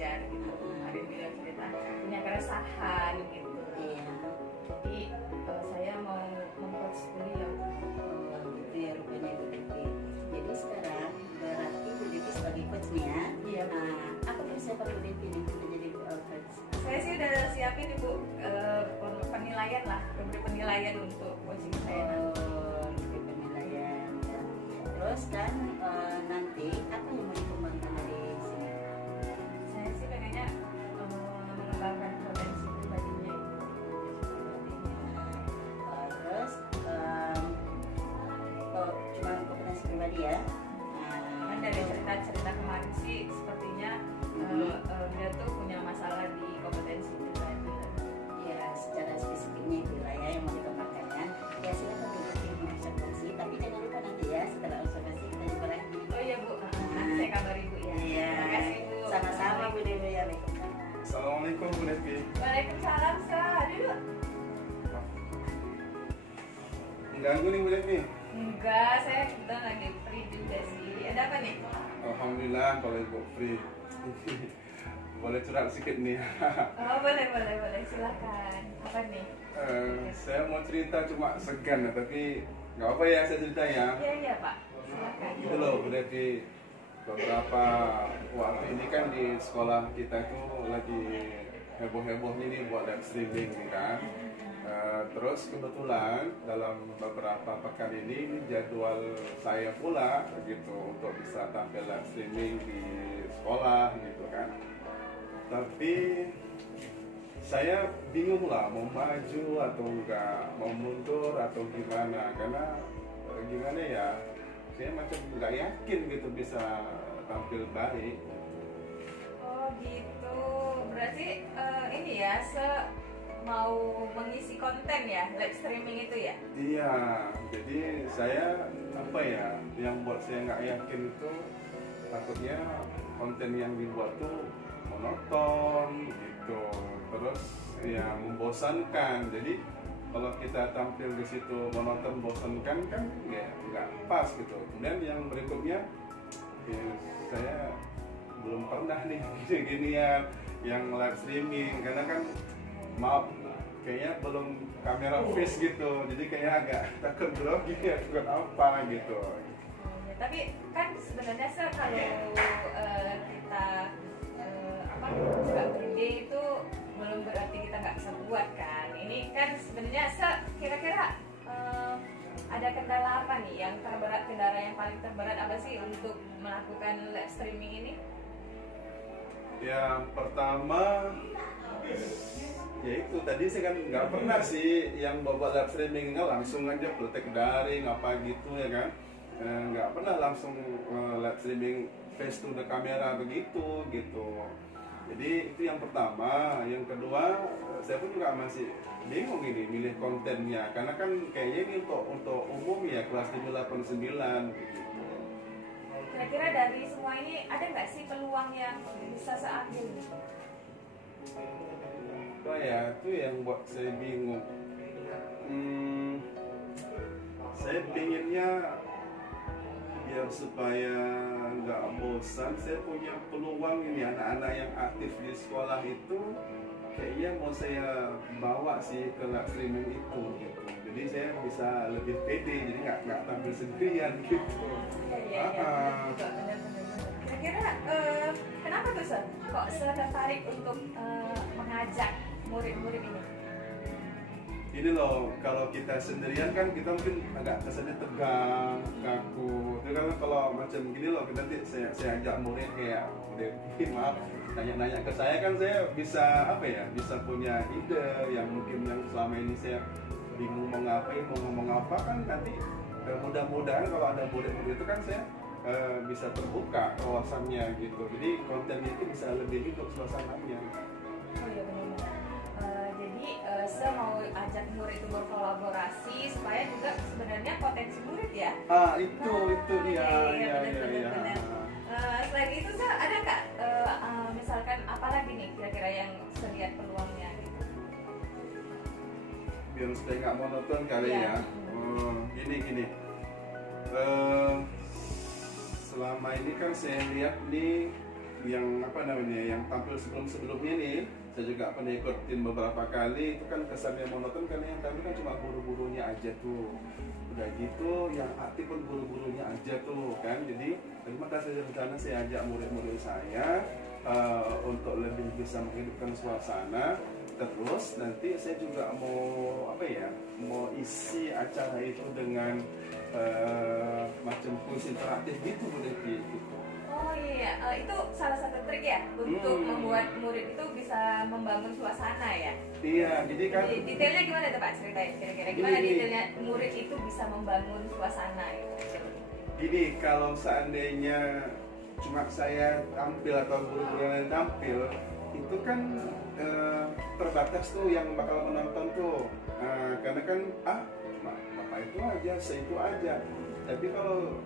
belajar gitu. Ada yang bilang cerita punya keresahan gitu. Iya. Jadi saya mau mengcoach beliau. Oh, gitu ya rupanya Bu Devi. Jadi sekarang berarti Bu Devi sebagai coach nih ya. Iya. Nah, apa persiapan Bu Devi nih untuk jadi coach? Saya sih udah siapin Ibu penilaian lah, memberi penilaian untuk coaching saya nanti. Oh, gitu penilaian. Ya. Terus kan nanti apa yang mau dikembangkan dari sini? Saya sih pengennya mengembangkan potensi pribadinya. Terus oh, cuma kompetensi pribadi ya? Kan dari cerita-cerita kemarin sih sepertinya dia tuh punya masalah di kompetensi pribadi. Ya, secara spesifiknya itu lah ya yang mau dikembangkan ya. Ya silakan Bu Devi mengobservasi, tapi jangan lupa nanti ya setelah observasi kita jumpa lagi. Oh iya Bu, nanti saya kabari Bu ya. Iya. Terima kasih Bu. Sama-sama Bu Devi ya. Assalamualaikum Bu Devi. Waalaikumsalam Sah. Dulu. Mengganggu nih Bu Devi. Enggak, saya kebetulan lagi free juga sih. Ada apa nih? Alhamdulillah kalau Ibu free. Boleh curhat sedikit nih. Oh boleh, silakan. Apa nih? Saya mau cerita cuma segan ya, tapi nggak apa ya saya cerita ya. Iya Pak, silakan. Gitu loh Bu Devi. Beberapa waktu ini kan di sekolah kita itu lagi heboh-hebohnya nih buat live streaming nih kan. Terus kebetulan dalam beberapa pekan ini jadwal saya pula gitu untuk bisa tampil live streaming di sekolah gitu kan. Tapi saya bingung lah mau maju atau enggak, mau mundur atau gimana, karena gimana ya, saya macam nggak yakin gitu bisa tampil baik. Oh gitu, berarti ini ya mau mengisi konten ya, live streaming itu ya? Iya, jadi saya apa ya, yang buat saya nggak yakin itu takutnya konten yang dibuat tuh monoton gitu, terus ya membosankan. Jadi kalau kita tampil di situ monoton, bosankan kan ya nggak pas gitu. Kemudian yang berikutnya ya, saya belum pernah nih ginian yang live streaming, karena kan maaf kayaknya belum kamera face gitu, jadi kayak agak takut grogi ya, takut apa gitu. Ya, tapi kan sebenarnya kalau kita nggak beride itu belum berarti kita nggak bisa buat kan. Ini kan sebenarnya kira-kira ada kendala apa nih yang terberat, kendala yang paling terberat apa sih untuk melakukan live streaming ini? Yang pertama ya itu tadi saya kan nggak pernah sih yang bawa live streaming langsung aja praktek daring apa gitu ya kan, nggak pernah langsung live streaming face to the camera begitu gitu. Jadi itu yang pertama. Yang kedua, saya pun juga masih bingung ini milih kontennya, karena kan kayaknya ini untuk umum ya, kelas 789 gitu. Kira-kira dari semua ini ada nggak sih peluang yang bisa saya ambil? Apa ya, itu yang buat saya bingung. Saya pinginnya biar supaya nggak bosan, saya punya peluang ini anak-anak yang aktif di sekolah itu kayaknya mau saya bawa sih ke live streaming itu gitu. Jadi saya bisa lebih pede, jadi nggak tampil sendirian gitu. Iya, benar-benar. Kira-kira kenapa tuh Sir? Kok Sir tertarik untuk mengajak murid-murid ini? Ini loh, kalau kita sendirian kan kita mungkin agak kesannya tegang, kaku. Itu kan kalau macam gini loh, kita nanti saya ajak murid kayak maaf, nanya-nanya ke saya kan saya bisa apa ya, bisa punya ide yang mungkin yang selama ini saya bingung mau ngapain, mau ngomong apa kan nanti mudah-mudahan kalau ada murid-murid itu kan saya bisa terbuka wawasannya gitu. Jadi kontennya itu bisa lebih hidup suasananya. Oh iya benar-benar. Jadi saya mau ajak murid itu berkolaborasi supaya juga sebenarnya potensi murid ya. Itu dia. Iya. Selain itu saya ada nggak misalkan apalagi nih kira-kira yang saya lihat peluangnya gitu? Biar supaya nggak monoton kali ya. Gini. Selama ini kan saya lihat nih yang apa namanya, yang tampil sebelumnya nih, saya juga pernah ikutin beberapa kali. Itu kan kesannya monoton karena yang tampil kan cuma guru-gurunya aja tuh. Udah gitu yang aktif pun guru-gurunya aja tuh kan. Jadi terima kasih, rencana saya ajak murid-murid saya untuk lebih bisa menghidupkan suasana. Terus nanti saya juga mau apa ya, mau isi acara itu dengan macam kuis interaktif gitu, boleh gitu. Oh iya, itu salah satu trik ya untuk membuat murid itu bisa membangun suasana ya. Iya, jadi kan Detailnya gimana tuh Pak, ceritain kira-kira gimana detailnya murid itu bisa membangun suasana gitu. Gini, kalau seandainya cuma saya tampil atau guru-guru yang lain tampil, itu kan terbatas tuh yang bakal menonton tuh. Karena kan cuma bapak itu aja, saya itu aja. Tapi kalau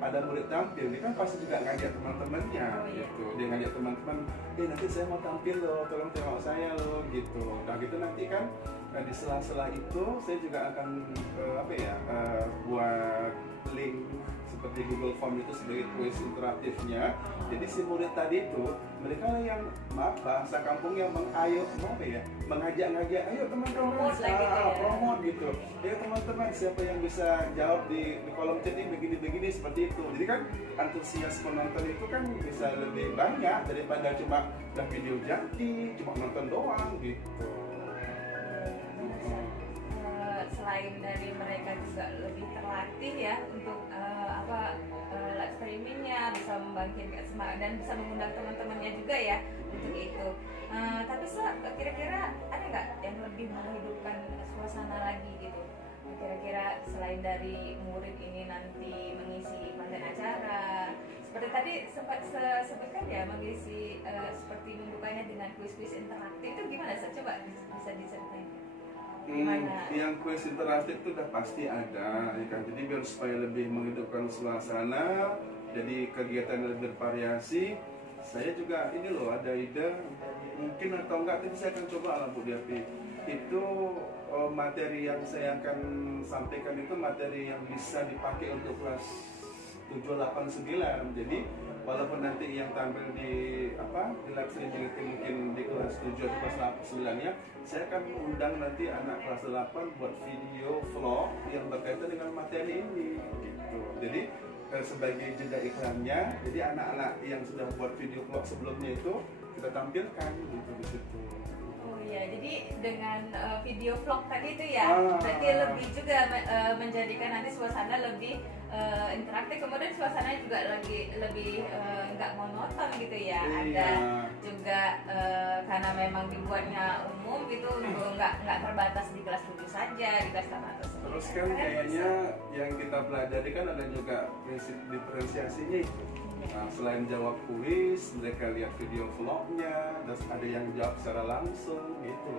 ada murid tampil, dia kan pasti juga ngajak teman-temannya, gitu. Dia ngajak teman-teman, nanti saya mau tampil loh, tolong tengok saya loh, gitu. Nah gitu nanti kan di sela-sela itu saya juga akan buat link seperti Google Form itu sebagai kuis interaktifnya. Jadi si murid tadi itu mereka yang bahasa kampung yang mengajak-ngajak, ayo teman-teman promote gitu. Ayo teman-teman, siapa yang bisa jawab di kolom chat ini begini-begini seperti itu. Jadi kan antusias penonton itu kan bisa lebih banyak daripada cuma video jadi, cuma nonton doang gitu. Selain dari mereka juga lebih terlatih ya untuk live streamingnya, bisa membangkitkan semangat dan bisa mengundang teman-temannya juga ya untuk itu. Tapi kira-kira ada nggak yang lebih menghidupkan suasana lagi gitu? Kira-kira selain dari murid ini nanti mengisi konten acara, seperti tadi sempat sebutkan ya, mengisi seperti membukanya dengan kuis-kuis interaktif itu gimana? Coba bisa diceritain. Yang kuis interaktif itu udah pasti ada, ya kan? Jadi biar supaya lebih menghidupkan suasana, jadi kegiatan lebih bervariasi. Saya juga ini loh ada ide, mungkin atau enggak, tapi saya akan coba lah Bu Devi. Itu materi yang saya akan sampaikan itu materi yang bisa dipakai untuk kelas 7, 8, 9. Jadi walaupun nanti yang tampil di live streaming itu mungkin di kelas 7 atau kelas 9 ya, saya akan undang nanti anak kelas 8 buat video vlog yang berkaitan dengan materi ini gitu. Jadi sebagai jeda iklannya, jadi anak-anak yang sudah buat video vlog sebelumnya itu kita tampilkan gitu di situ. Oh iya, jadi dengan video vlog tadi itu ya, berarti lebih juga menjadikan nanti suasana lebih interaktif, kemudian suasananya juga lebih nggak monoton gitu ya. Iya. Ada juga karena memang dibuatnya umum gitu, nggak terbatas di kelas 7 saja, di kelas 8 atau 9. Terus kan kayaknya yang kita pelajari kan ada juga prinsip diferensiasinya. Nah, selain jawab kuis, mereka lihat video vlognya, dan ada yang jawab secara langsung gitu.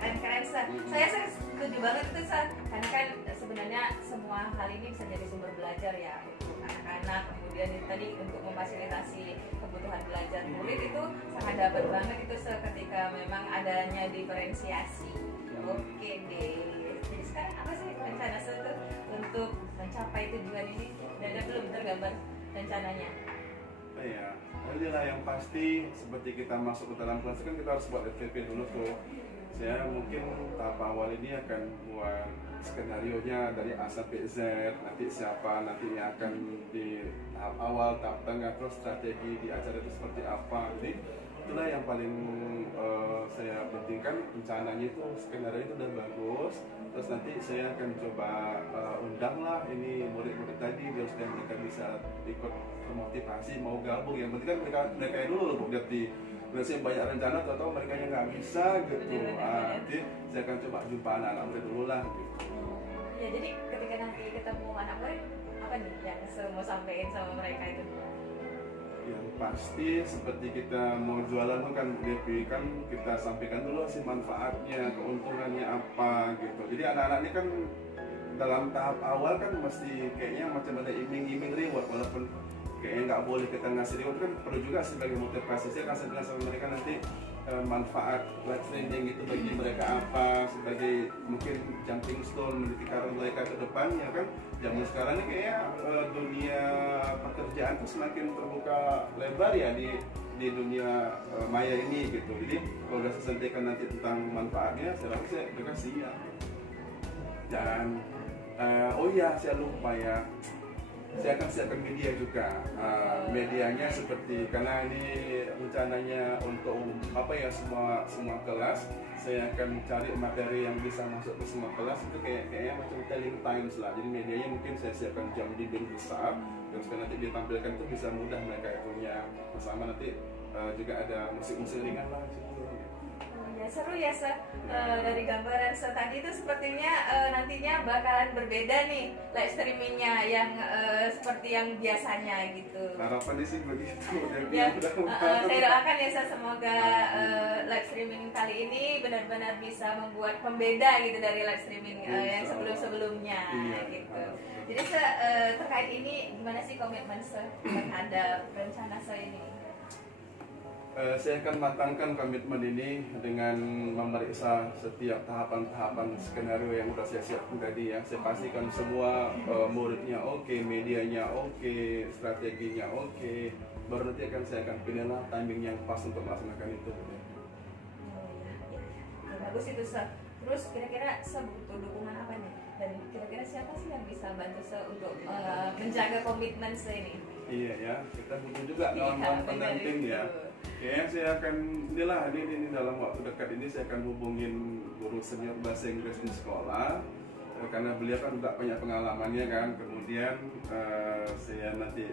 Keren Sar. Saya setuju banget itu Sar, karena kan sebenarnya semua hal ini bisa jadi sumber belajar ya untuk anak-anak, kemudian tadi untuk memfasilitasi kebutuhan belajar murid itu sangat dapat banget itu ketika memang adanya diferensiasi. Oke deh. Jadi sekarang apa sih rencana Sar untuk mencapai tujuan ini? Dan belum tergambar rencananya? Ya, inilah yang pasti seperti kita masuk ke dalam kelas kan kita harus buat FTP dulu tuh. Saya mungkin tahap awal ini akan buat skenario-nya dari A sampai Z, nanti siapa nantinya akan di tahap awal, tahap tengah, terus strategi di acara itu seperti apa. Jadi itulah yang paling saya pentingkan, rencananya itu skenario itu udah bagus. Terus nanti saya akan coba undang lah ini murid-murid tadi biar supaya mereka bisa ikut termotivasi mau gabung. Yang penting kan mereka dulu loh Bu Devi. Biasanya banyak rencana atau mereka yang nggak bisa gitu. Nanti saya akan coba jumpa anak-anak murid dulu lah gitu. Ya, jadi ketika nanti ketemu anak murid, apa nih yang mau sampaikan sama mereka itu? Yang pasti seperti kita mau jualan kan Devi, kan kita sampaikan dulu sih manfaatnya, keuntungannya apa gitu. Jadi anak-anak ini kan dalam tahap awal kan mesti kayaknya macam ada iming-iming reward, walaupun kayaknya nggak boleh kita ngasih reward, kan perlu juga sebagai motivasi. Saya akan bilang sama mereka nanti manfaat live streaming itu bagi mereka apa, sebagai mungkin jumping stone meniti karir mereka ke depan ya kan. Zaman sekarang ini kayak dunia pekerjaan tuh semakin terbuka lebar ya di dunia maya ini gitu. Jadi kalau udah saya sampaikan nanti tentang manfaatnya, saya rasa mereka siap. Dan oh iya, saya lupa ya, saya akan siapkan media juga. Medianya seperti, karena ini rencananya untuk apa ya, semua kelas. Saya akan cari materi yang bisa masuk ke semua kelas, itu kayaknya macam telling times lah. Jadi medianya mungkin saya siapkan jam dinding besar, terus nanti ditampilkan itu bisa mudah mereka punya. Bersama nanti juga ada musik-musik ringan lah gitu. Ya, seru ya dari gambaran tadi itu sepertinya nantinya bakalan berbeda nih live streamingnya yang seperti yang biasanya gitu. Harapannya sih begitu. Ya, saya doakan ya semoga live streaming kali ini benar-benar bisa membuat pembeda gitu dari live streaming yang sebelum-sebelumnya gitu. Jadi terkait ini gimana sih komitmen terhadap rencana ini? Saya akan matangkan komitmen ini dengan memeriksa setiap tahapan-tahapan skenario yang sudah saya siapkan tadi ya. Saya pastikan semua muridnya oke, medianya oke, strateginya oke. Baru nanti saya akan pilihlah timing yang pas untuk melaksanakan itu. Ya, bagus itu Terus kira-kira butuh dukungan apa nih? Dan kira-kira siapa sih yang bisa bantu untuk menjaga komitmen ini? Iya ya, kita butuh juga kawan-kawan pendamping ya. Kayaknya saya akan ini dalam waktu dekat ini saya akan hubungin guru senior bahasa Inggris di sekolah, karena beliau kan juga banyak pengalamannya kan. Kemudian saya nanti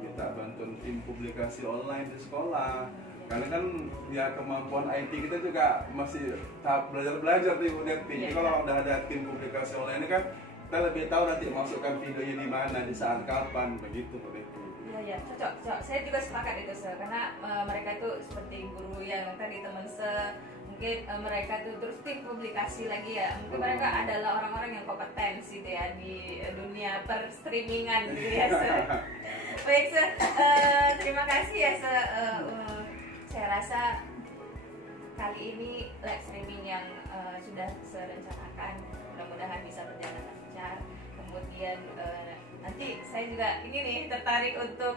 minta bantuan tim publikasi online di sekolah, karena kan ya kemampuan IT kita juga masih tahap belajar nih Bu Devi. Jadi kalau udah ada tim publikasi online ini kan kita lebih tahu nanti masukkan videonya di mana, di saat kapan, begitu Bu Devi. Ya, cocok. Saya juga sepakat itu karena mereka itu seperti guru yang tadi teman mungkin mereka itu terus tim publikasi lagi ya. Mungkin mereka adalah orang-orang yang kompetensi deh ya di dunia per streamingan gitu ya. Baik terima kasih ya saya rasa kali ini live streaming yang sudah serencanakan mudah-mudahan bisa berjalan lancar. Kemudian nanti saya juga ini nih tertarik untuk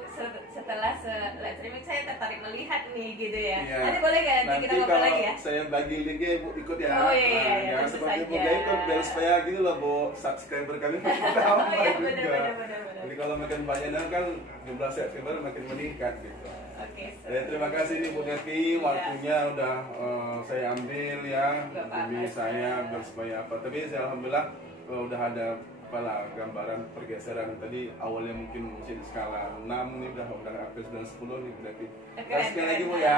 setelah live streaming saya tertarik melihat nih gitu ya. Iya. Nanti boleh nggak nanti kita ngobrol lagi ya? Saya bagi linknya Bu ikut ya. Oh iya, ya seperti Bu gak ikut biar supaya gitu loh Bu, subscriber kami bertambah juga. Jadi kalau makin banyak kan jumlah subscriber makin meningkat gitu. Oke. Terima kasih nih Bu Devi, waktunya udah saya ambil ya demi saya biar supaya apa. Tapi saya alhamdulillah udah ada gambaran pergeseran tadi. Awalnya mungkin di skala 6 nih udah hampir 10 nih berarti. Sekali lagi Bu ya.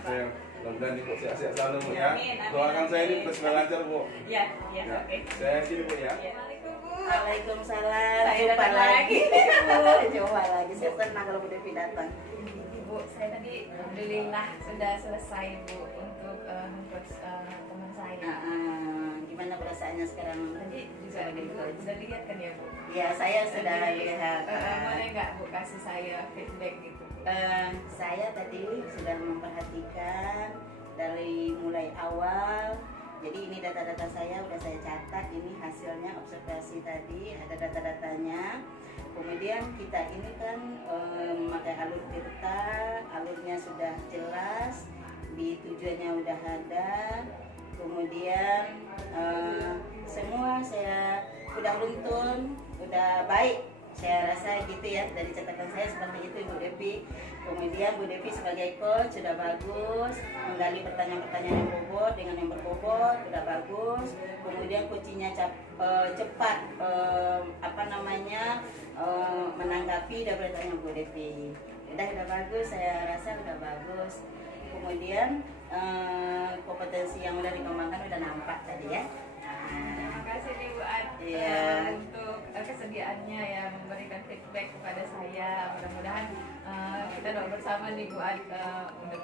Saya mudah-mudahan Ibu sehat-sehat selalu Bu ya. Doakan saya ini terus lancar Bu. Iya, oke. Saya sini Bu ya. Assalamualaikum Bu. Waalaikumsalam. Saya Jumpa datang lagi. lagi. Jumpa lagi. Saya senang kalau Bu Devi datang. Bu, saya tadi alhamdulillah sudah selesai Bu untuk teman saya. Gimana perasaannya sekarang? Tadi juga sudah lihat kan ya Bu? Ya, saya sudah lihat. Boleh nggak Bu kasih saya feedback gitu? Saya tadi sudah memperhatikan dari mulai awal. Jadi ini data-data saya sudah saya catat. Ini hasilnya observasi tadi, ada data-datanya. Kemudian kita ini kan memakai alur Tirta, alurnya sudah jelas, di tujuannya udah ada. Kemudian semua saya udah runtun, udah baik. Saya rasa gitu ya, dari catatan saya seperti itu Bu Devi. Kemudian Bu Devi sebagai coach sudah bagus, menggali pertanyaan-pertanyaan yang bobot dengan yang berbobot sudah bagus. Kemudian coachingnya cepat menanggapi dari pertanyaan Bu Devi. Udah bagus, saya rasa udah bagus. Kemudian kompetensi yang udah dikembangkan udah nampak tadi ya. Terima kasih nih Bu Ad untuk kesediaannya ya memberikan feedback kepada saya. Mudah-mudahan kita doa bersama nih Bu Ad.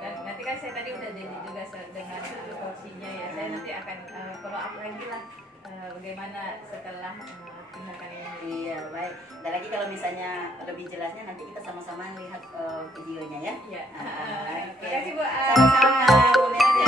Nanti kan saya tadi udah janji juga dengan porsinya ya. Saya nanti akan follow up lagi lah bagaimana setelah tindakan ini. Iya, baik. Dan lagi kalau misalnya lebih jelasnya nanti kita sama-sama lihat videonya ya. Iya. Oke. Terima kasih Bu. Sama-sama, Bu Mary.